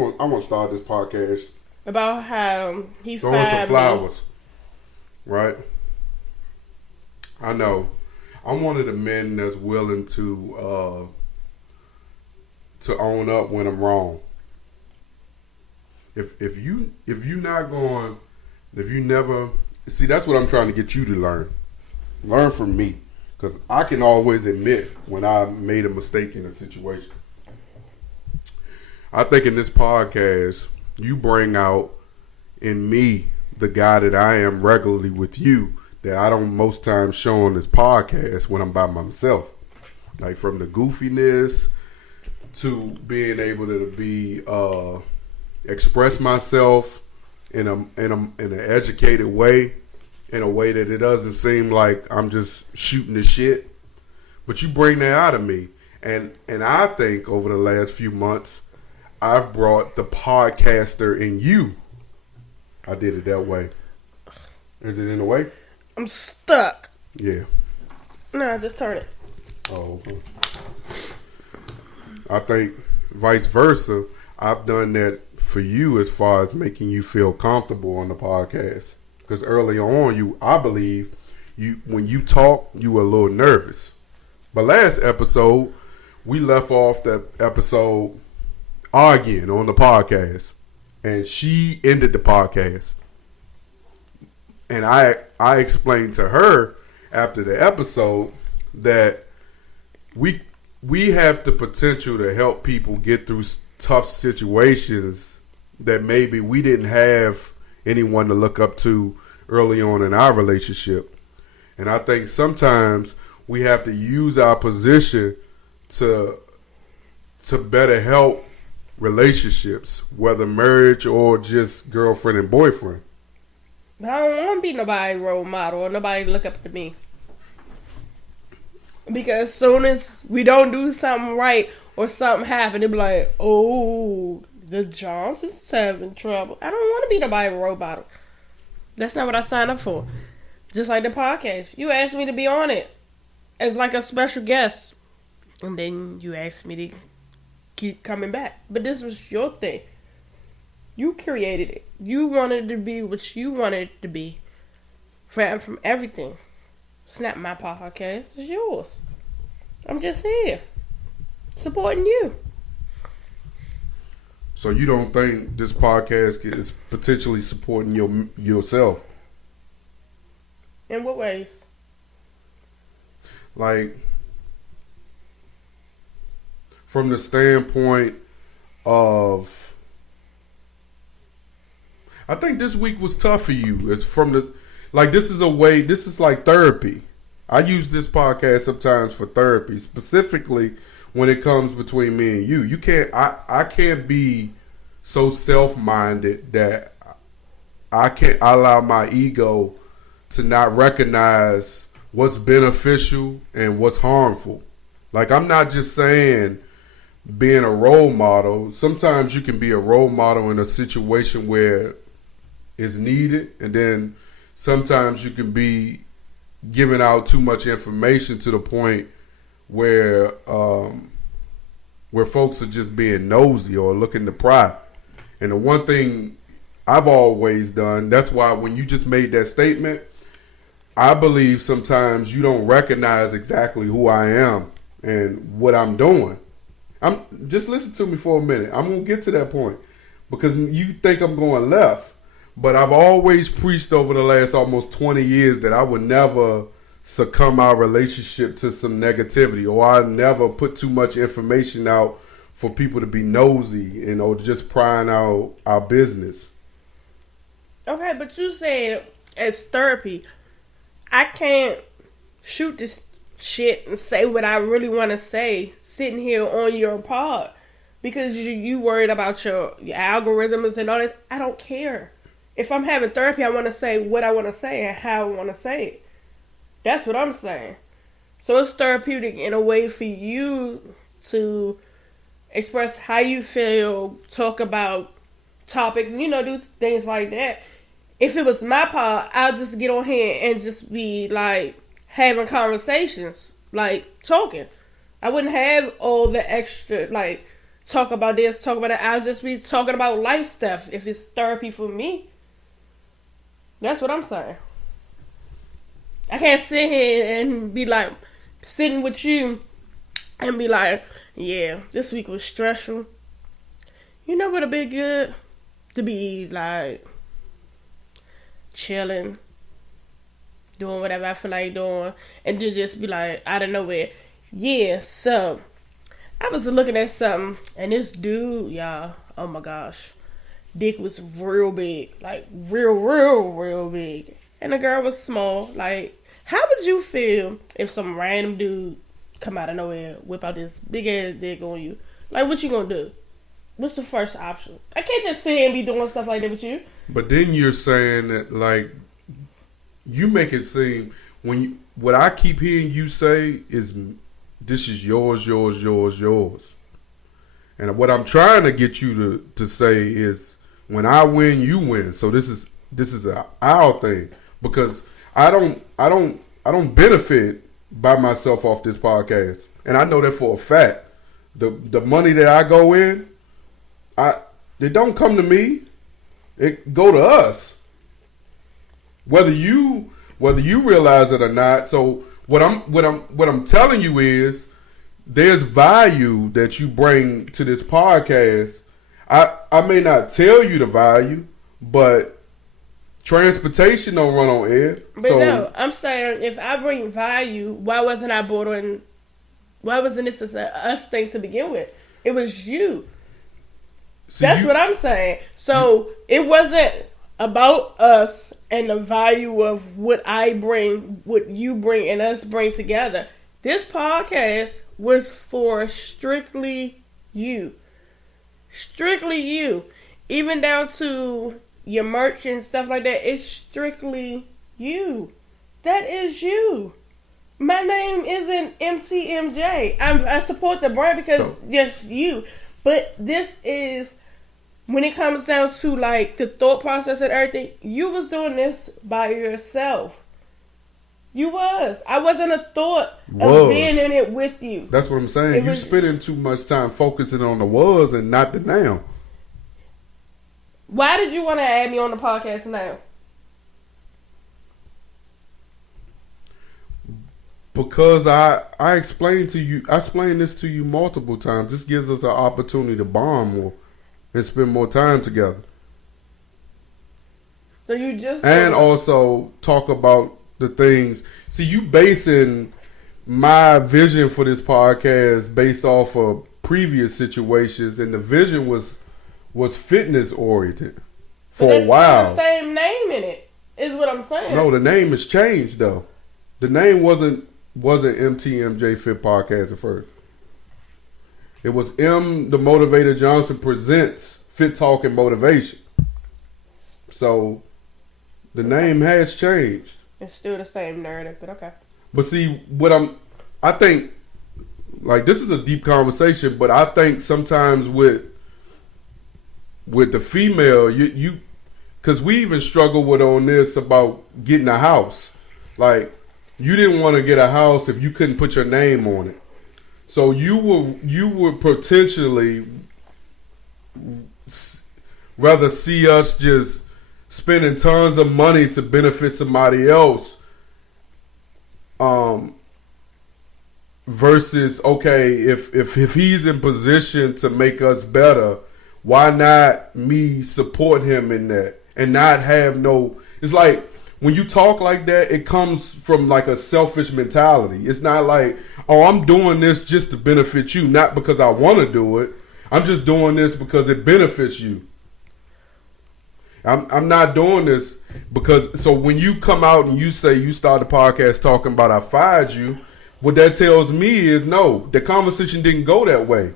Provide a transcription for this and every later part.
I want to start this podcast about how he throwing some fired me. flowers, right? I know. I'm one of the men that's willing to own up when I'm wrong. If you never see, that's what I'm trying to get you to learn. Learn from me, because I can always admit when I made a mistake in a situation. I think in this podcast, you bring out in me the guy that I am regularly with you that I don't most times show on this podcast when I'm by myself. Like from the goofiness to being able to be express myself in an educated way, in a way that it doesn't seem like I'm just shooting the shit. But you bring that out of me, and I think over the last few months, I've brought the podcaster in you. I did it that way. Is it in the way? I'm stuck. Yeah. No, just turn it. Oh, okay. I think vice versa, I've done that for you as far as making you feel comfortable on the podcast. Because early on, I believe when you talk, you were a little nervous. But last episode, we left off the episode arguing on the podcast, and she ended the podcast. And I explained to her after the episode that we have the potential to help people get through tough situations that maybe we didn't have anyone to look up to early on in our relationship. And I think sometimes we have to use our position to better help relationships, whether marriage or just girlfriend and boyfriend. I don't want to be nobody's role model or nobody look up to me. Because as soon as we don't do something right or something happen, they be like, oh, the Johnsons having trouble. I don't want to be nobody's role model. That's not what I signed up for. Just like the podcast. You asked me to be on it as like a special guest. And then you asked me to keep coming back. But this was your thing. You created it. You wanted it to be what you wanted it to be. From everything. It's not my podcast. It's yours. I'm just here. Supporting you. So you don't think this podcast is potentially supporting yourself? In what ways? Like, from the standpoint of, I think this week was tough for you. It's from the, like, this is like therapy. I use this podcast sometimes for therapy, specifically when it comes between me and you. I can't be so self-minded that I can't allow my ego to not recognize what's beneficial and what's harmful. Like, I'm not just saying being a role model. Sometimes you can be a role model in a situation where it's needed, and then sometimes you can be giving out too much information to the point where folks are just being nosy or looking to pry. And the one thing I've always done, that's why when you just made that statement, I believe sometimes you don't recognize exactly who I am and what I'm doing. Just listen to me for a minute. I'm going to get to that point because you think I'm going left. But I've always preached over the last almost 20 years that I would never succumb our relationship to some negativity, or I never put too much information out for people to be nosy and or just prying out our business. Okay, but you said as therapy, I can't shoot this shit and say what I really want to say sitting here on your pod because you worried about your algorithms and all that. I don't care. If I'm having therapy, I want to say what I want to say and how I want to say it. That's what I'm saying. So it's therapeutic in a way for you to express how you feel, talk about topics, and, do things like that. If it was my pod, I'll just get on here and just be, like, having conversations, like, talking. I wouldn't have all the extra, like, talk about this, talk about that. I'll just be talking about life stuff if it's therapy for me. That's what I'm saying. I can't sit here and be like, sitting with you and be like, yeah, this week was stressful. You know what would be good? To be like chilling, doing whatever I feel like doing, and to just be like out of nowhere. Yeah, so I was looking at something, and this dude, y'all, oh my gosh, dick was real big, like real big, and the girl was small. Like, how would you feel if some random dude come out of nowhere, whip out this big ass dick on you? Like, what you gonna do? What's the first option? I can't just sit here and be doing stuff like that with you. But then you're saying that, like, you make it seem what I keep hearing you say is, this is yours. And what I'm trying to get you to say is, when I win, you win. So this is our thing, because I don't benefit by myself off this podcast, and I know that for a fact. The money that I go in, it don't come to me. It go to us. Whether you realize it or not. So what I'm telling you is, there's value that you bring to this podcast. I may not tell you the value, but transportation don't run on air. But so, no, I'm saying, if I bring value, why wasn't I brought on? Why wasn't this a us thing to begin with? It was you. That's what I'm saying. So it wasn't about us and the value of what I bring, what you bring, and us bring together. This podcast was for strictly you. Strictly you. Even down to your merch and stuff like that. It's strictly you. That is you. My name isn't MTMJ. I support the brand because yes, you. But this is, when it comes down to like the thought process and everything, you was doing this by yourself. You was. I wasn't a thought of being in it with you. That's what I'm saying. You spending too much time focusing on the was and not the now. Why did you want to add me on the podcast now? Because I explained this to you multiple times. This gives us an opportunity to bond more and spend more time together. So you just and also talk about the things. See, you basing my vision for this podcast based off of previous situations, and the vision was fitness oriented for a while. Still the same name in it is what I'm saying. No, the name has changed though. The name wasn't MTMJ Fit Podcast at first. It was M. The Motivator Johnson presents Fit Talk and Motivation. So the name has changed. It's still the same narrative, but okay. But see, I think, like, this is a deep conversation, but I think sometimes with the female, you because we even struggle with on this about getting a house. Like, you didn't want to get a house if you couldn't put your name on it. So you would potentially rather see us just spending tons of money to benefit somebody else, versus, okay, if he's in position to make us better, why not me support him in that and not have no. It's like, when you talk like that, it comes from like a selfish mentality. It's not like, oh, I'm doing this just to benefit you, not because I want to do it. I'm just doing this because it benefits you. I'm not doing this because, so when you come out and you say you start the podcast talking about I fired you, what that tells me is, no, the conversation didn't go that way.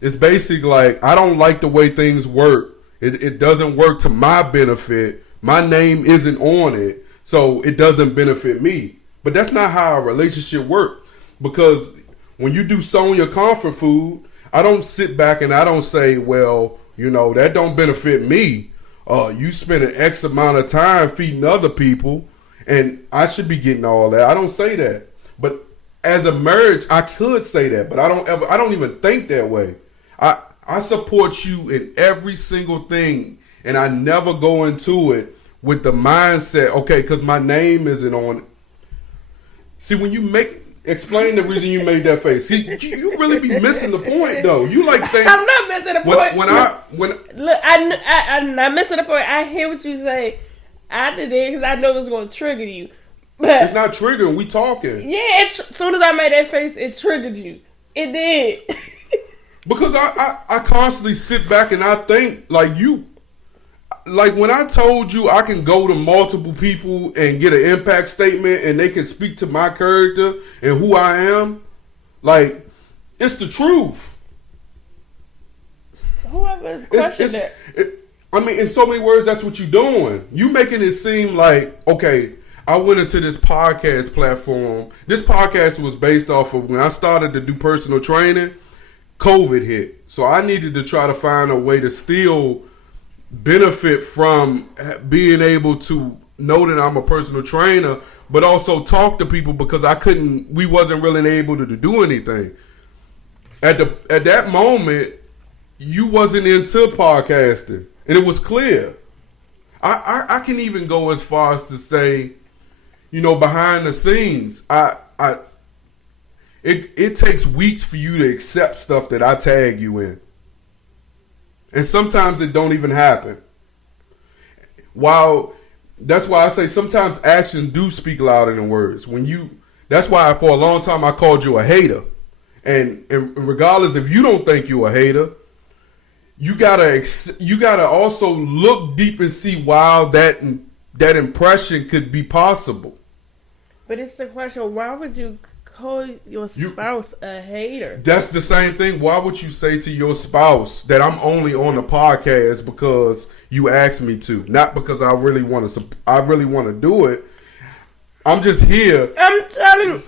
It's basically like, I don't like the way things work. It doesn't work to my benefit. My name isn't on it, so it doesn't benefit me. But that's not how a relationship works. Because when you do Sonya comfort food, I don't sit back and I don't say, well, that don't benefit me. You spend an X amount of time feeding other people, and I should be getting all that. I don't say that. But as a marriage, I could say that, but I don't even think that way. I support you in every single thing, and I never go into it with the mindset, okay, because my name isn't on it. See, when you explain the reason you made that face. See, you really be missing the point, though. You like think I'm not missing the point. Look, I'm not missing the point. I hear what you say. I did it because I know it's going to trigger you. But it's not triggering. We talking. Yeah, as soon as I made that face, it triggered you. It did. Because I constantly sit back and I think, like, when I told you I can go to multiple people and get an impact statement and they can speak to my character and who I am, like, it's the truth. Whoever questioned it. I mean, in so many words, that's what you're doing. You making it seem like, okay, I went into this podcast platform. This podcast was based off of when I started to do personal training, COVID hit. So I needed to try to find a way to still benefit from being able to know that I'm a personal trainer, but also talk to people because we wasn't really able to do anything. At that moment, you wasn't into podcasting, and it was clear. I can even go as far as to say, behind the scenes, it takes weeks for you to accept stuff that I tag you in. And sometimes it don't even happen. That's why I say sometimes actions do speak louder than words. That's why for a long time I called you a hater. And regardless if you don't think you're a hater, you gotta also look deep and see why that impression could be possible. But it's the question, why would you call your spouse a hater? That's the same thing. Why would you say to your spouse that I'm only on the podcast because you asked me to, not because I really want to do it? I'm just here. I'm telling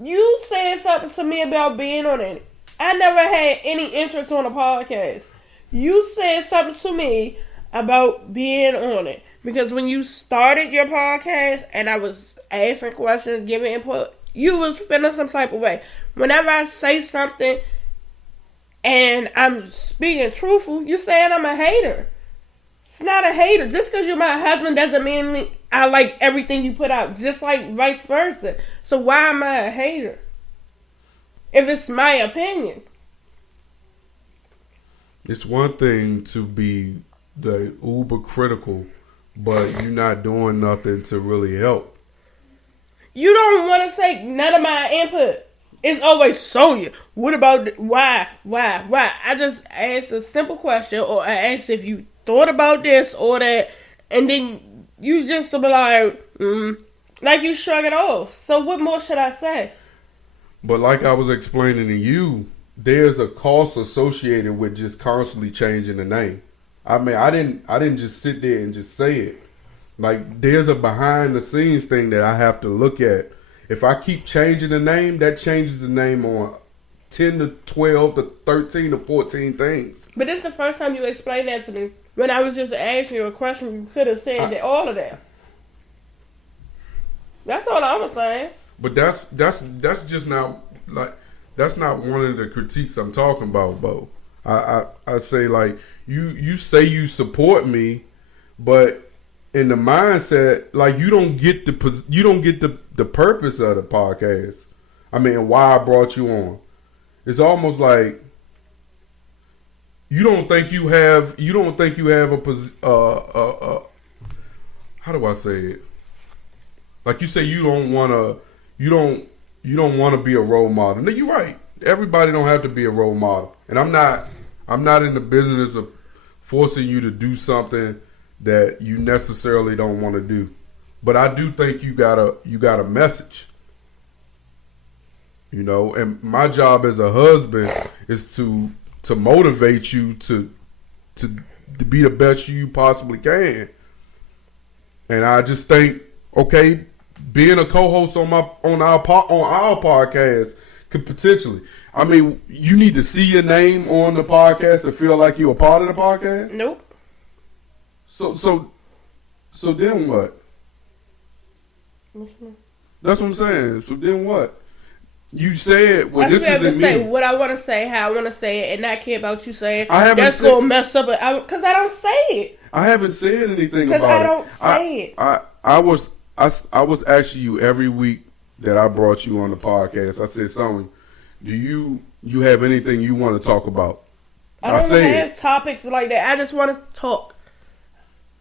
you said something to me about being on it. I never had any interest on a podcast. You said something to me about being on it because when you started your podcast and I was asking questions, giving input, you was feeling some type of way. Whenever I say something and I'm speaking truthful, you're saying I'm a hater. It's not a hater. Just because you're my husband doesn't mean I like everything you put out. Just like vice versa. So why am I a hater? If it's my opinion. It's one thing to be the uber critical, but you're not doing nothing to really help. You don't want to say none of my input. It's always Sonya. What about why? I just asked a simple question, or I asked if you thought about this or that, and then you just be like you shrug it off. So what more should I say? But like I was explaining to you, there's a cost associated with just constantly changing the name. I mean, I didn't just sit there and just say it. Like, there's a behind the scenes thing that I have to look at. If I keep changing the name, that changes the name on 10 to 12 to 13 to 14 things. But this is the first time you explained that to me. When I was just asking you a question, you could have said all of that. That's all I was saying. But that's just not, like, that's not one of the critiques I'm talking about, Bo. I say, like, you say you support me, but in the mindset, like, you don't get the purpose of the podcast. I mean, why I brought you on. It's almost like you don't think you have a how do I say it? Like, you say you don't want to be a role model. No, you're right. Everybody don't have to be a role model. And I'm not in the business of forcing you to do something that you necessarily don't want to do. But I do think you got a message. And my job as a husband is to motivate you to be the best you possibly can. And I just think, okay, being a co-host on our podcast could potentially. I mean, you need to see your name on the podcast to feel like you're a part of the podcast? Nope. So then what? That's what I'm saying. So then what? You said, well, I this should be able to isn't say me. what I want to say, how I want to say it, and not care about you saying I haven't that's said- gonna mess up. Because I don't say it. I haven't said anything Because about I don't it. say it. I was asking you every week that I brought you on the podcast. I said, Sonny, do you have anything you want to talk about? I don't say have topics like that. I just want to talk.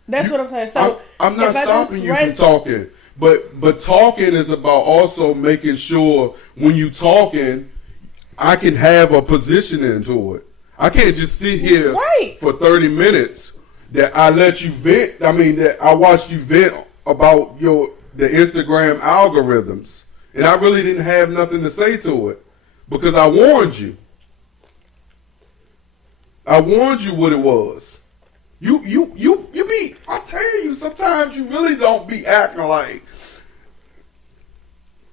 That's what I'm saying. So I'm not if I stopping just you from talking, but talking is about also making sure when you talking, I can have a position into it. I can't just sit here Right. for 30 minutes that I let you vent. I mean, that I watched you vent about the Instagram algorithms, and I really didn't have nothing to say to it because I warned you. I warned you what it was. You be, I tell you, sometimes you really don't be acting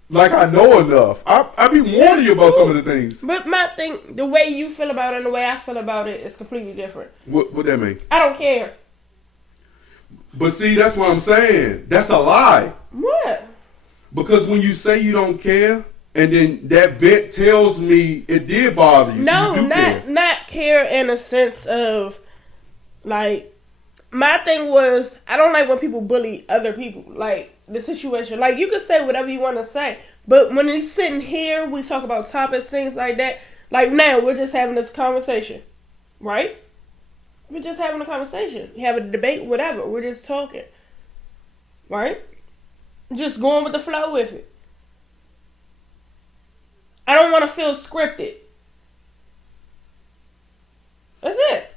like I know enough. I be warning you about some of the things. But my thing, the way you feel about it and the way I feel about it is completely different. What that mean? I don't care. But see, that's what I'm saying. That's a lie. What? Because when you say you don't care, and then that vet tells me it did bother you. No, so you do care. not care in a sense of like. My thing was, I don't like when people bully other people. Like, the situation. Like, you can say whatever you want to say. But when he's sitting here, we talk about topics, things like that. Like, now, we're just having this conversation. Right? We're just having a conversation. You have a debate, whatever. We're just talking. Right? Just going with the flow with it. I don't want to feel scripted. That's it.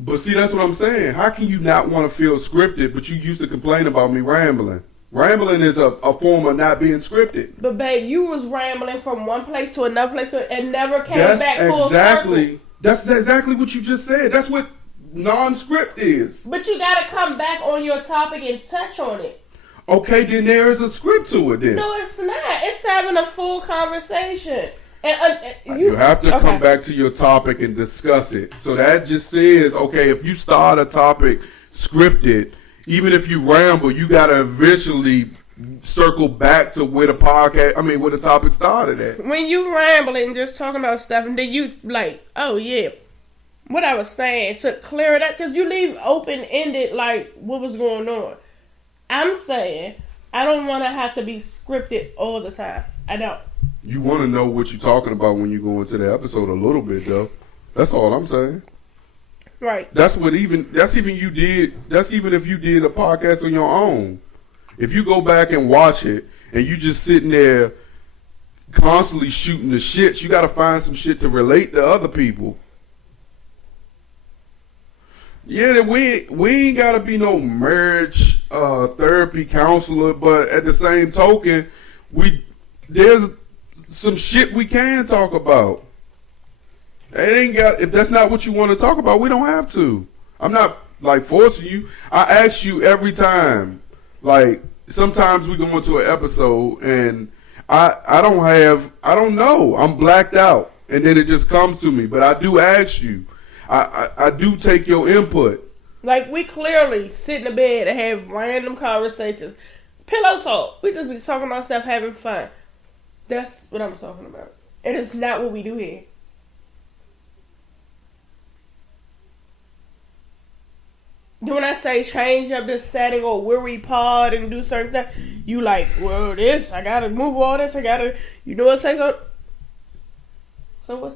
But see, that's what I'm saying. How can you not want to feel scripted, but you used to complain about me rambling? Rambling is a form of not being scripted. But babe, you was rambling from one place to another place and never came back full circle. That's exactly what you just said. That's what non-script is. But you gotta come back on your topic and touch on it. Okay, then there is a script to it then. No, it's not. It's having a full conversation. And you have to come back to your topic and discuss it. So that just says, okay, if you start a topic scripted, even if you ramble, you got to eventually circle back to where the where the topic started at. When you rambling and just talking about stuff, and then you like, oh yeah, what I was saying to clear it up, because you leave open-ended like what was going on. I'm saying I don't want to have to be scripted all the time. I don't. You want to know what you're talking about when you go into the episode a little bit, though. That's all I'm saying. Right. That's even if you did a podcast on your own. If you go back and watch it and you just sitting there constantly shooting the shit, you got to find some shit to relate to other people. Yeah, we ain't got to be no marriage therapy counselor, but at the same token, there's some shit we can talk about. If that's not what you want to talk about, we don't have to. I'm not like forcing you. I ask you every time. Like sometimes we go into an episode and I don't know. I'm blacked out and then it just comes to me. But I do ask you. I do take your input. Like we clearly sit in the bed and have random conversations. Pillow talk. We just be talking about stuff, having fun. That's what I'm talking about. And it's not what we do here. Then when I say change up the setting or where we pod and do certain things, you like, well, I gotta move all this, you know what, say something? So